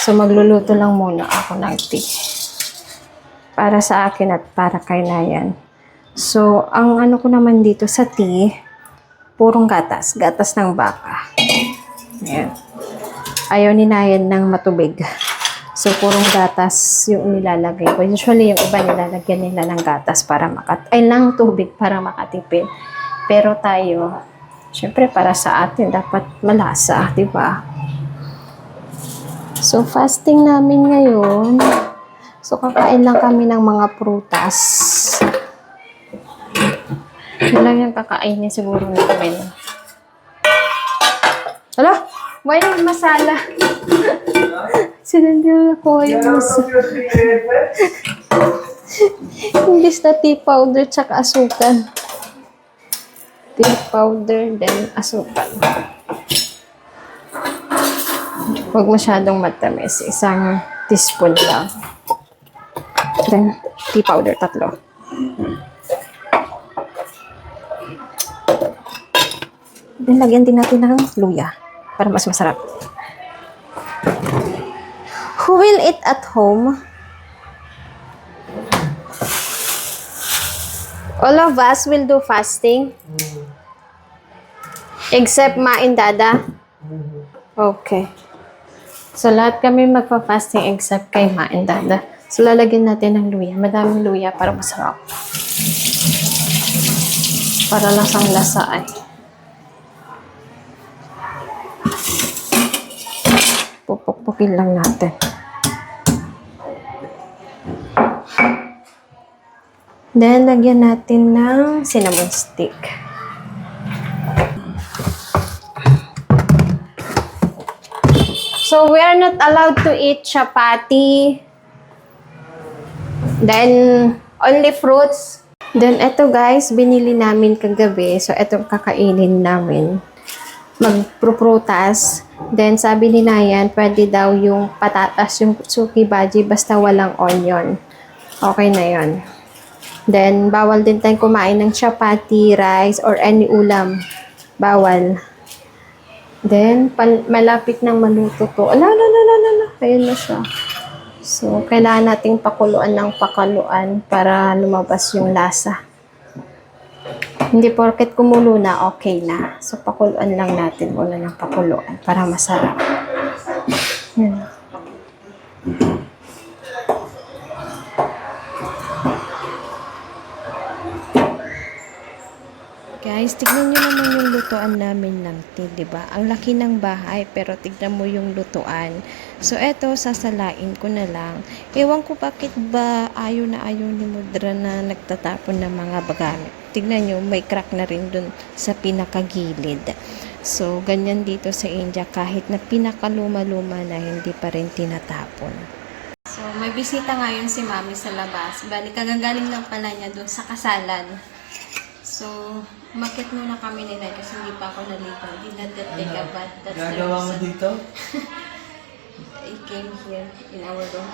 So, magluluto lang muna ako ng tea. Para sa akin at para kay Nayan. So, ang ano ko naman dito sa tea, purong gatas. Gatas ng baka. Ayan. Ayaw ni Nayan ng matubig. So, purong gatas yung nilalagay ko. Usually, yung iba nilalagyan nila ng gatas para ng tubig para makatipid. Pero tayo, syempre para sa atin, dapat malasa, di ba? So, fasting namin ngayon. So, kakain lang kami ng mga prutas. Yun lang yung kakainin siguro namin. Hala! Why yung masala? Sinandiyan ako yung masala. Hindi na tea powder tsaka asukan. Tea powder, then asukan. Huwag masyadong matamis. Isang teaspoon lang. Then, tea powder, 3. Then, lagyan din natin ng luya para mas masarap. Who will eat at home? All of us will do fasting? Except Ma and Dada? Okay. So, lahat kami magpa-fasting except kay Ma and Dada. So, lalagyan natin ng luya. Madaming luya para masarap. Para lasang-lasa ay. Pupuk-pukin lang natin. Then, lagyan natin ng cinnamon stick. So, we are not allowed to eat chapati. Then, only fruits. Then, eto guys, binili namin kagabi. So, etong kakainin namin. Magproprutas. Then, sabi ni Nayan, pwede daw yung patatas, yung suki baji, basta walang onion. Okay na yon. Then, bawal din tayong kumain ng chapati, rice, or any ulam. Bawal. Then, malapit nang maluto to. Ala. Ayun na siya. So, kailangan nating pakuluan ng pakaluan para lumabas yung lasa. Hindi porket kumulo na, okay na. So, pakuluan lang natin muna ng pakuluan para masarap. Yan. Guys, tignan nyo naman yung lutuan namin ng tea, diba? Ang laki ng bahay, pero tignan mo yung lutuan. So, eto, sasalain ko na lang. Ewan ko bakit ba ayaw ni Mudra na nagtatapon ng mga bagamit. Tignan nyo, may crack na rin dun sa pinakagilid. So, ganyan dito sa India, kahit na pinakaluma-luma na, hindi pa rin tinatapon. So, may bisita ngayon si Mami sa labas. Bali, kagagaling lang pala niya dun sa kasalan. So, umakit muna kami nila kasi hindi pa ako nalito. Did not take a bath. That's the Gagawa mo reason. dito? I came here in our room.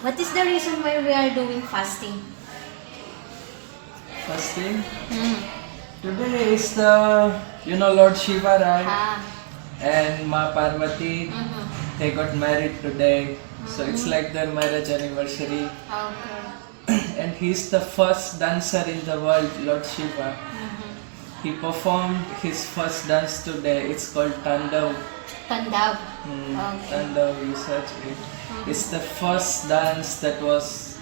What is the reason why we are doing fasting? Fasting? Today is the, Lord Shiva, right? And Ma Parvati, they got married today. So it's like their marriage anniversary. Okay. And he's the first dancer in the world, Lord Shiva. He performed his first dance today. It's called Tandav. Tandav. Okay. Tandav, you search it. It's the first dance that was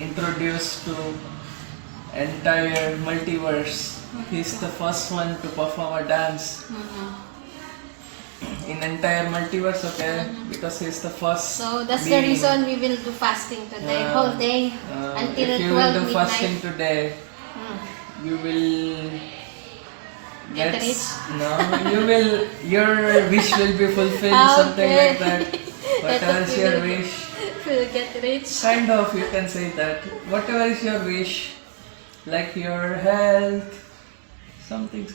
introduced to entire multiverse. He's the first one to perform a dance in entire multiverse, okay? Because he's the first. So that's the being. reason we will do fasting today, whole day, until If you 12 will do midnight. fasting today, you will Get rich? No, your wish will be fulfilled, something like that. Whatever is your wish, We'll get rich. kind of you can say that. Whatever is your wish, like your health, something.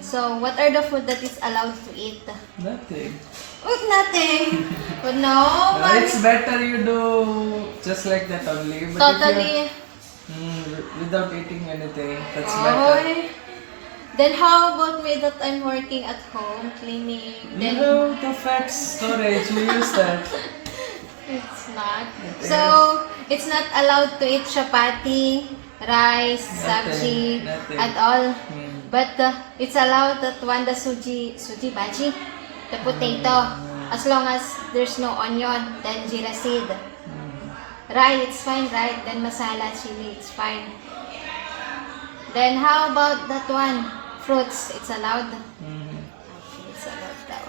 So, what are the food that is allowed to eat? Nothing. Oh, nothing. Oh, no. It's better you do just like that only. But Totally. if without eating anything, that's Oh, better. Then how about me that I'm working at home, cleaning? You Then know the fat storage, we use that. it's not. It So it's not allowed to eat chapati, rice, sabji, Nothing. at all. Hmm. But it's allowed that one the suji bhaji, the potato, as long as there's no onion, then jeera seed. Right, it's fine, right? Then masala, chili, it's fine. Then how about that one? Fruits, it's allowed. Hmm. Okay, it's allowed daw.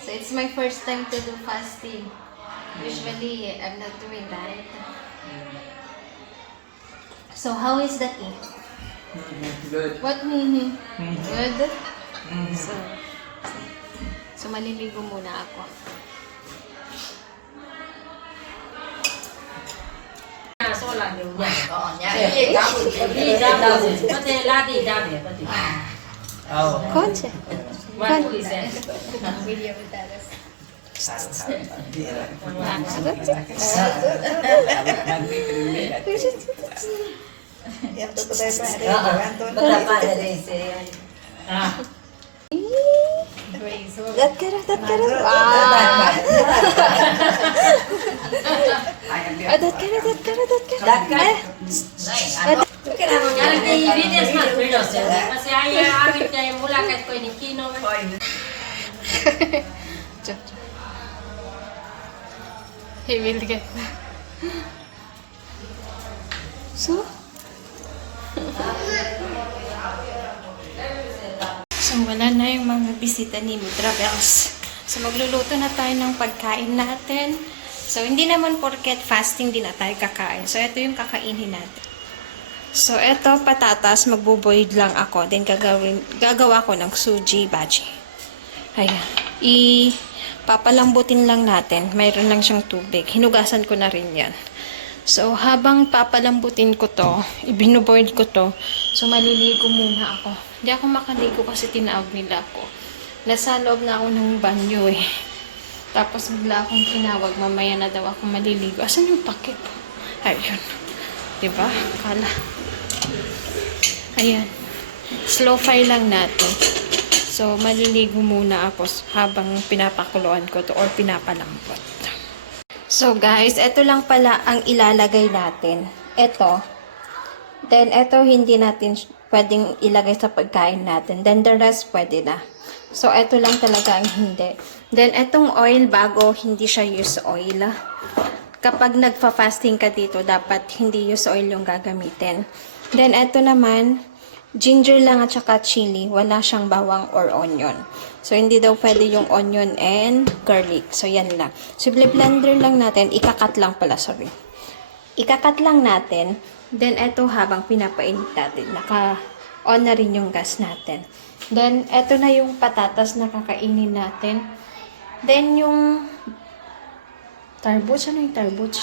So it's my first time to do fasting. Usually, I'm not doing that. So how is that? Good. What? Good? So, so maliligo muna ako. Oh. Konse. Dat kara. Dat kara. He will get. So? So, wala na yung mga bisita ni Mudra Bells. So, magluluto na tayo ng pagkain natin. So, hindi naman porket fasting din na tayo kakain. So, ito yung kakainin natin. So, ito patatas, magbo-boil lang ako. Then, gagawa ko ng suji bhaji. Ayan. Papalambutin lang natin. Mayroon lang siyang tubig. Hinugasan ko na rin yan. So, habang papalambutin ko to, ibinuboil ko to, so maliligo muna ako. Hindi ako makaligo kasi tinawag nila ako. Nasa loob na ako ng banyo eh. Tapos bigla akong tinawag, mamaya na daw ako maliligo. Asan yung pakit? Ayun. Diba? Kala. Ayan. Slow fire lang natin. So, maliligo muna ako habang pinapakuluan ko to or pinapalambot. So guys, ito lang pala ang ilalagay natin. Ito. Then ito hindi natin pwedeng ilagay sa pagkain natin. Then the rest pwede na. So ito lang talaga ang hindi. Then itong oil bago hindi siya use oil. Kapag nagfa-fasting ka dito, dapat hindi use oil yung gagamitin. Then ito naman, ginger lang at saka chili. Wala siyang bawang or onion. So, hindi daw pwede yung onion and garlic. So, yan lang. So, blender lang natin. Ikakat lang pala, sorry. Ikakat lang natin. Then, eto habang pinapainit natin. Naka-on na rin yung gas natin. Then, eto na yung patatas na kakainin natin. Then, yung tarbuch. Ano yung tarbuch?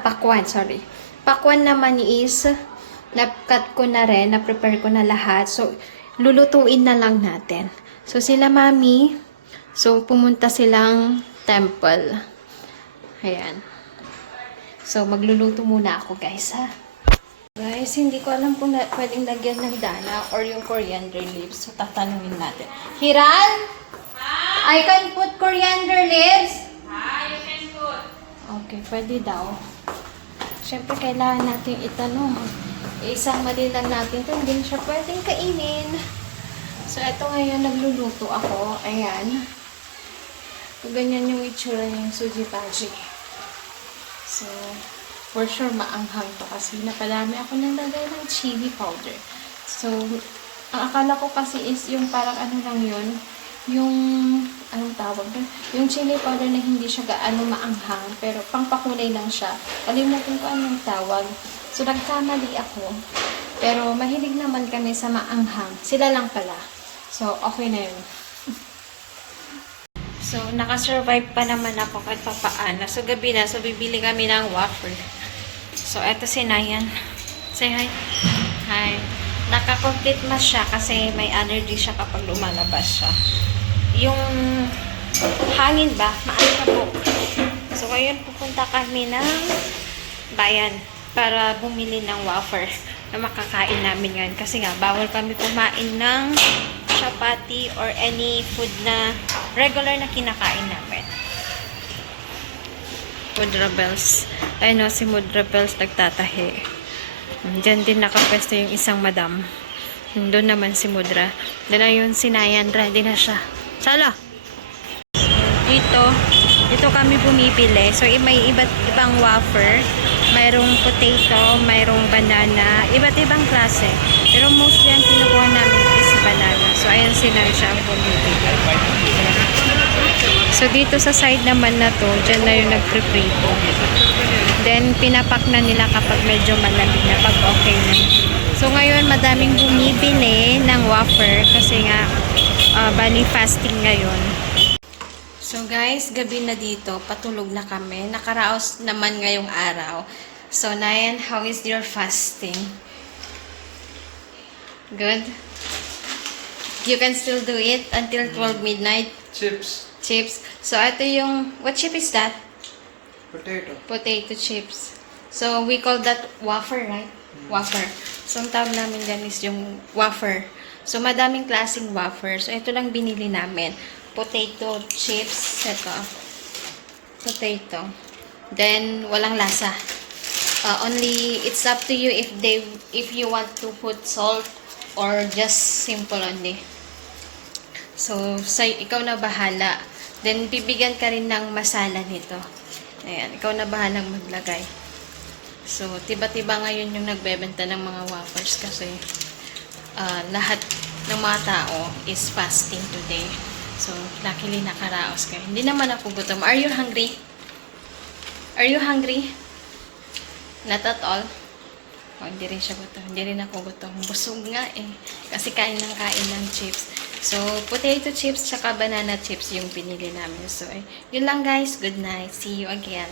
Pakwan, sorry. Pakwan naman is na-cut ko na rin. Na-prepare ko na lahat. So, lulutuin na lang natin. So, sila mami, so, pumunta silang temple. Ayan. So, magluluto muna ako, guys, ha? Guys, hindi ko alam kung pwedeng lagyan ng dana or yung coriander leaves. So, tatanungin natin. Hiral? I can put coriander leaves? You can put. Okay, pwede daw. Siyempre, kailangan natin itanong. Isang mali lang natin ito, hindi siya pwedeng kainin. So, eto ngayon, nagluluto ako. Ayan. So, ganyan yung itsura ng suji bhaji. So, for sure, maanghang to kasi napadami ako ng lagay ng chili powder. So, ang akala ko kasi is yung parang ano lang yun, yung, anong tawag doon? Yung chili powder na hindi siya gaano maanghang, pero pangpakulay lang siya. Kalimutan ko anong tawag. So, nagkamali ako. Pero, mahilig naman kami sa maanghang. Sila lang pala. So, okay na yun. So, nakasurvive pa naman ako kahit papaano. So, gabi na. So, bibili kami ng waffle. So, eto si Nayan. Say hi. Hi. Naka-complete mask siya kasi may allergy siya kapag lumalabas siya. Yung hangin ba? Maalikabok. So, ngayon pupunta kami ng bayan para bumili ng wafer. na makakain namin ngayon. Kasi nga, bawal kami kumain ng chapati or any food na regular na kinakain namin. Food rebels. Ayun o, si Mood Rebels nagtatahi. Diyan din nakapwesto yung isang madam. Doon naman si Mudra. Doon na yun si Nayan. Ready na siya. Sala! Dito kami bumibili. So, may iba't ibang wafer. Mayroong potato, mayroong banana. Iba't ibang klase. Pero mostly ang kinukuha namin is banana. So, ayan sila siya ang bumibili. So, dito sa side naman na to, dyan na yung nagprito. Then, pinapak na nila kapag medyo malamig na, pag okay na. So, ngayon, madaming bumibili ng wafer kasi nga, bali fasting ngayon. So, guys, gabi na dito. Patulog na kami. Nakaraos naman ngayong araw. So, Nayan, how is your fasting? Good? You can still do it until 12 midnight? Chips. Chips. So, ito yung, what chip is that? Potato. Potato chips. So, we call that wafer, right? Wafer. So, ang tawag namin dyan is yung wafer. So, madaming klaseng wafer. So, ito lang binili namin. Potato chips. Ito. Potato. Then, walang lasa. Only, it's up to you if you want to put salt or just simple only. So, ikaw na bahala. Then, bibigyan ka rin ng masala nito. Ayan, ikaw na bahalang maglagay. So, tiba-tiba ngayon yung nagbebenta ng mga wafers kasi lahat ng mga tao is fasting today. So, luckily nakaraos kayo. Hindi naman ako gutom. Are you hungry? Are you hungry? Not at all? Oh, hindi rin siya gutom. Hindi rin ako gutom. Busog nga eh. Kasi kain ng chips. So, potato chips tsaka banana chips yung pinili namin. So, yun lang guys. Good night. See you again.